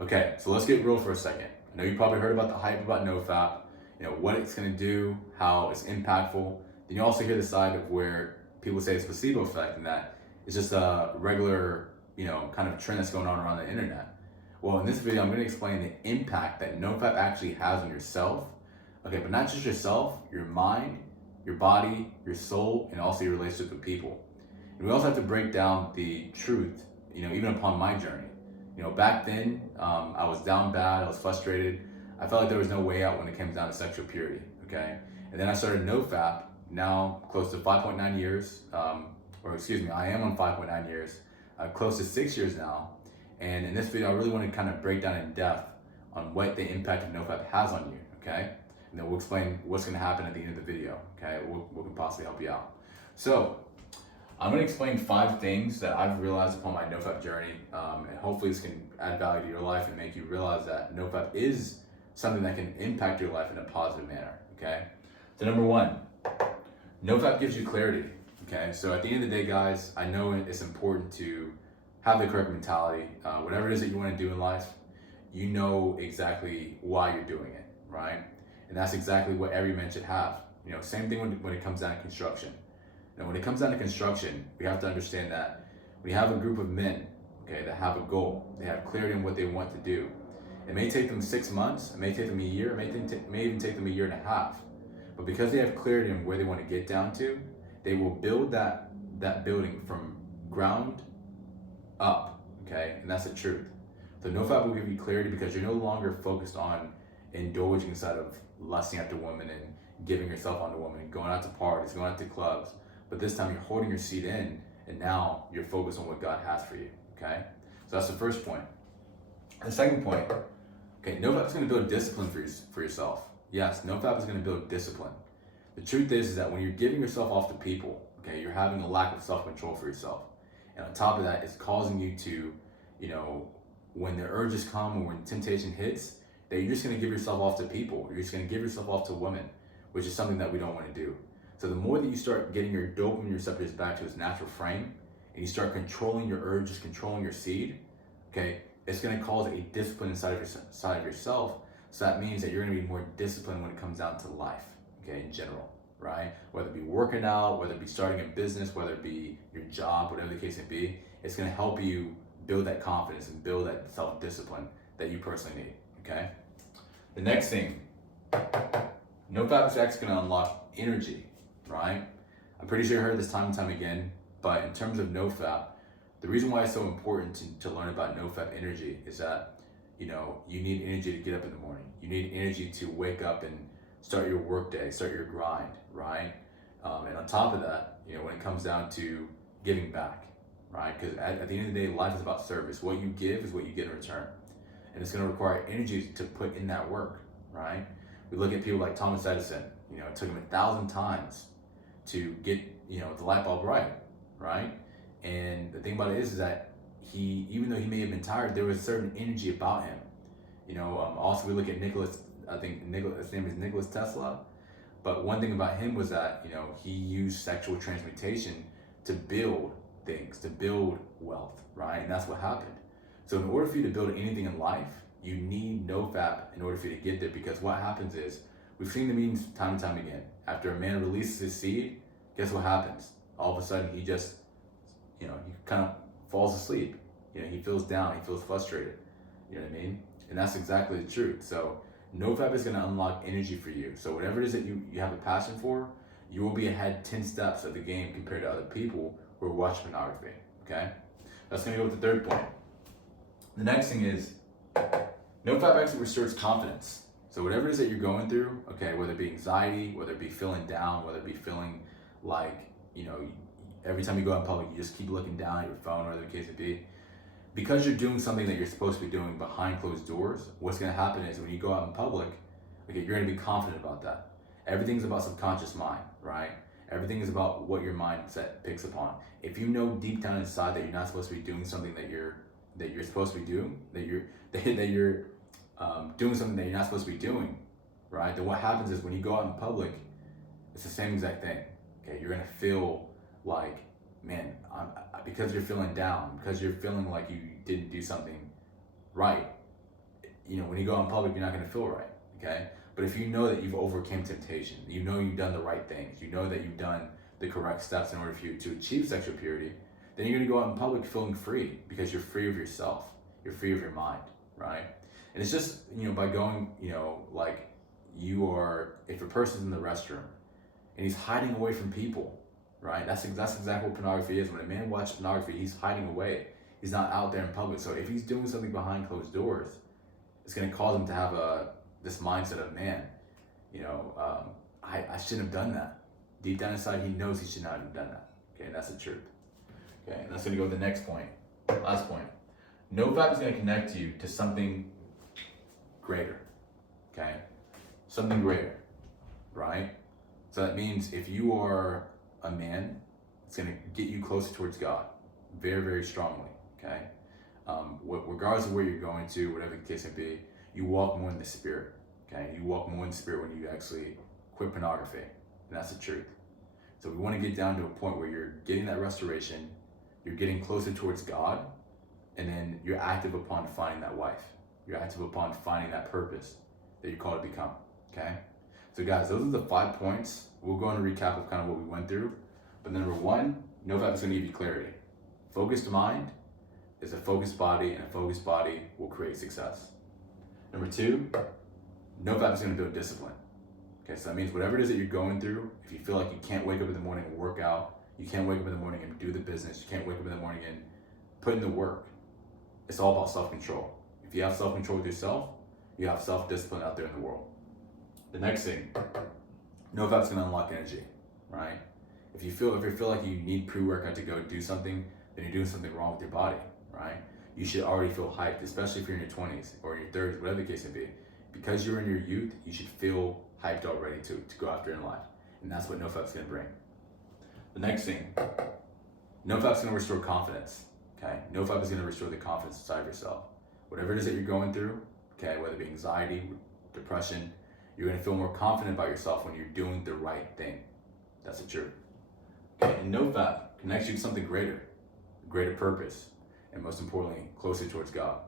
Okay, so let's get real for a second. I know you probably heard about the hype about NoFap, what it's gonna do, how it's impactful. Then you also hear the side of where people say it's placebo effect and that it's just a regular, kind of trend that's going on around the internet. Well, in this video, I'm gonna explain the impact that NoFap actually has on yourself. Okay, but not just yourself, your mind, your body, your soul, and also your relationship with people. And we also have to break down the truth, even upon my journey. Back then, I was down bad, I was frustrated. I felt like there was no way out when it came down to sexual purity, okay? And then I started NoFap, now close to 5.9 years, I am on 5.9 years, close to 6 years now. And in this video, I really want to kind of break down in depth on what the impact of NoFap has on you, okay? And then we'll explain what's going to happen at the end of the video, okay? What can possibly help you out. So, I'm going to explain 5 things that I've realized upon my NoFap journey, and hopefully this can add value to your life and make you realize that NoFap is something that can impact your life in a positive manner, okay? So number 1, NoFap gives you clarity, okay? So at the end of the day, guys, I know it's important to have the correct mentality. Whatever it is that you want to do in life, you know exactly why you're doing it, right? And that's exactly what every man should have. Same thing when it comes down to construction. Now, when it comes down to construction, we have to understand that we have a group of men, okay, that have a goal. They have clarity on what they want to do. It may take them 6 months, it may take them a year, it may even take them a year and a half. But because they have clarity on where they want to get down to, they will build that building from ground up, okay? And that's the truth. So NoFap will give you clarity because you're no longer focused on indulging inside of lusting after women and giving yourself on to women and going out to parties, going out to clubs. But this time you're holding your seat in, and now you're focused on what God has for you, okay? So that's the first point. The second point, okay, NoFap is going to build discipline for yourself. Yes, NoFap is going to build discipline. The truth is that when you're giving yourself off to people, okay, you're having a lack of self-control for yourself. And on top of that, it's causing you to, when the urges come or when temptation hits, that you're just going to give yourself off to people. You're just going to give yourself off to women, which is something that we don't want to do. So the more that you start getting your dopamine receptors back to its natural frame, and you start controlling your urges, controlling your seed, okay, it's going to cause a discipline inside of yourself. So that means that you're going to be more disciplined when it comes down to life, okay, in general, right? Whether it be working out, whether it be starting a business, whether it be your job, whatever the case may be, it's going to help you build that confidence and build that self-discipline that you personally need, okay? The next thing, NoFap is actually going to unlock energy, right? I'm pretty sure you heard this time and time again, but in terms of NoFap, the reason why it's so important to learn about NoFap energy is that, you need energy to get up in the morning. You need energy to wake up and start your work day, start your grind, right? And on top of that, when it comes down to giving back, right? Because at the end of the day, life is about service. What you give is what you get in return. And it's going to require energy to put in that work, right? We look at people like Thomas Edison. It took him 1,000 times to get, the light bulb right? And the thing about it is that even though he may have been tired, there was a certain energy about him. Also we look at his name is Nicholas Tesla. But one thing about him was that, he used sexual transmutation to build things, to build wealth, right? And that's what happened. So in order for you to build anything in life, you need NoFap in order for you to get there, because what happens is, we've seen the memes time and time again. After a man releases his seed, guess what happens? All of a sudden he just, he kind of falls asleep. He feels down, he feels frustrated. You know what I mean? And that's exactly the truth. So NoFap is going to unlock energy for you. So whatever it is that you have a passion for, you will be ahead 10 steps of the game compared to other people who are watching pornography, okay? That's going to go with the third point. The next thing is, NoFap actually restores confidence. So whatever it is that you're going through, okay, whether it be anxiety, whether it be feeling down, whether it be feeling like, every time you go out in public, you just keep looking down at your phone, whatever the case may be, because you're doing something that you're supposed to be doing behind closed doors, what's going to happen is when you go out in public, okay, you're going to be confident about that. Everything's about subconscious mind, right? Everything is about what your mindset picks upon. If you know deep down inside that you're not supposed to be doing something that you're supposed to be doing, that you're doing something that you're not supposed to be doing, right? Then what happens is when you go out in public, it's the same exact thing. Okay, you're gonna feel like, man, because you're feeling down, because you're feeling like you didn't do something right, when you go out in public, you're not going to feel right, okay? But if you know that you've overcome temptation, you know you've done the right things, you know that you've done the correct steps in order for you to achieve sexual purity, then you're going to go out in public feeling free because you're free of yourself, you're free of your mind, right? And it's just, by going, like if a person's in the restroom and he's hiding away from people, right? That's exactly what pornography is. When a man watches pornography, he's hiding away. He's not out there in public. So if he's doing something behind closed doors, it's going to cause him to have this mindset of, man, I shouldn't have done that. Deep down inside, he knows he should not have done that. Okay, and that's the truth. Okay, and that's going to go to the next point. Last point. NoFap is going to connect you to something greater. Okay, something greater, right? So that means if you are a man, it's going to get you closer towards God, very, very strongly. Okay, regardless of where you're going to, whatever the case may be, you walk more in the spirit. Okay, you walk more in the spirit when you actually quit pornography, and that's the truth. So we want to get down to a point where you're getting that restoration, you're getting closer towards God, and then you're active upon finding that wife. You're active upon finding that purpose that you're called to become. Okay, so guys, those are the 5 points. We'll go on a recap of kind of what we went through. But number 1, NoFap is going to give you clarity. Focused mind is a focused body, and a focused body will create success. Number 2, NoFap is going to build discipline. Okay, so that means whatever it is that you're going through, if you feel like you can't wake up in the morning and work out, you can't wake up in the morning and do the business, you can't wake up in the morning and put in the work, it's all about self-control. If you have self-control with yourself, you have self-discipline out there in the world. The next thing, NoFap is going to unlock energy, right? If you feel like you need pre-workout to go do something, then you're doing something wrong with your body, right? You should already feel hyped, especially if you're in your 20s or your 30s, whatever the case may be. Because you're in your youth, you should feel hyped already to go after in life. And that's what NoFap is going to bring. The next thing, NoFap is going to restore confidence, okay? NoFap is going to restore the confidence inside of yourself. Whatever it is that you're going through, okay, whether it be anxiety, depression, you're going to feel more confident about yourself when you're doing the right thing. That's the truth. Okay, and NoFap connects you to something greater, greater purpose, and most importantly, closer towards God.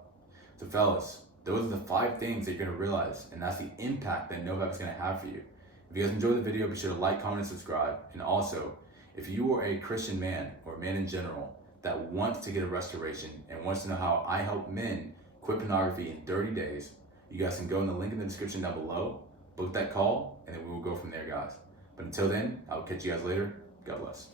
So fellas, those are the 5 things that you're going to realize, and that's the impact that NoFap is going to have for you. If you guys enjoyed the video, be sure to like, comment, and subscribe. And also, if you are a Christian man or a man in general that wants to get a restoration and wants to know how I help men quit pornography in 30 days, you guys can go in the link in the description down below, book that call, and then we will go from there, guys. But until then, I'll catch you guys later. God bless.